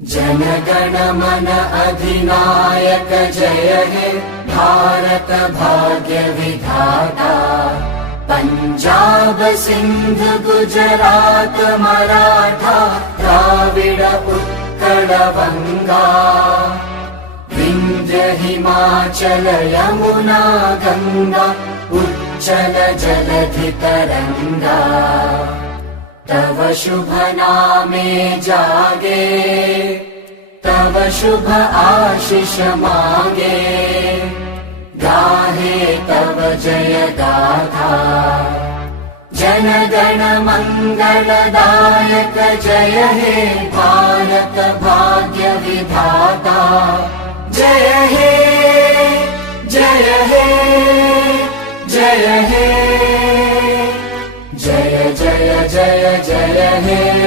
जनगण मन अधिनायक जय हे भारत भाग्य विधाता। पंजाब सिंध गुजरात मराठा द्राविड उत्कल बंगा। विंध्य हिमाचल यमुना गंगा उच्चल जलधि तरंगा। तव शुभ नामे जागे तव शुभ आशीष मागे। गाहे तव जय गाथा जनगण मंगलदायक जय हे भारत भाग्य विधाता। जय हे जय हे जय हे जय जय जय जय हे।